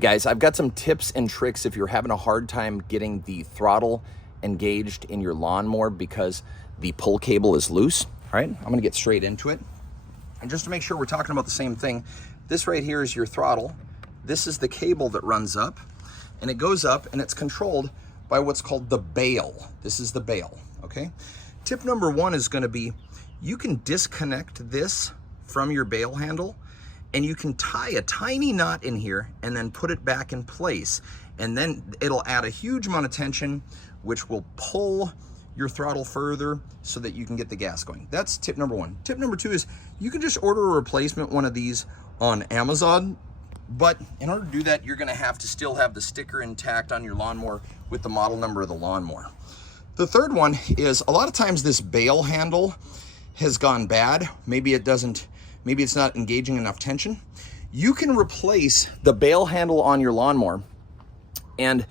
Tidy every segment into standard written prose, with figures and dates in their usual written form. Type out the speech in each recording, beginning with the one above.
Guys, I've got some tips and tricks if you're having a hard time getting the throttle engaged in your lawnmower because the pull cable is loose. All right, I'm gonna get straight into it. And just to make sure we're talking about the same thing, this right here is your throttle. This is the cable that runs up, and it goes up and it's controlled by what's called the bail. This is the bail, okay? Tip number one is gonna be, you can disconnect this from your bail handle and you can tie a tiny knot in here and then put it back in place. And then it'll add a huge amount of tension, which will pull your throttle further so that you can get the gas going. That's tip number one. Tip number two is you can just order a replacement one of these on Amazon, but in order to do that, you're gonna have to still have the sticker intact on your lawnmower with the model number of the lawnmower. The third one is a lot of times this bail handle has gone bad. Maybe it's not engaging enough tension. You can replace the bail handle on your lawnmower. And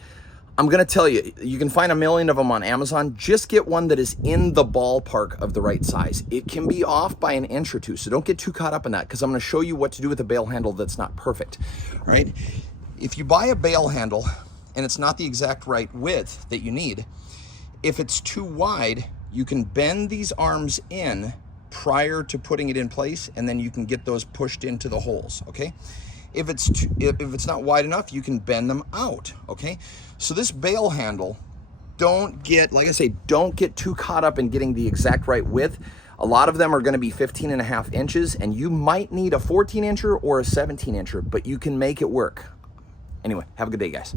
I'm gonna tell you, you can find a million of them on Amazon. Just get one that is in the ballpark of the right size. It can be off by an inch or two, so don't get too caught up in that, because I'm gonna show you what to do with a bail handle that's not perfect, all right? If you buy a bail handle and it's not the exact right width that you need, if it's too wide, you can bend these arms in prior to putting it in place, and then you can get those pushed into the holes, okay? If it's not wide enough, you can bend them out, okay? So this bail handle, don't get too caught up in getting the exact right width. A lot of them are gonna be 15.5 inches, and you might need a 14 incher or a 17 incher, but you can make it work. Anyway, have a good day, guys.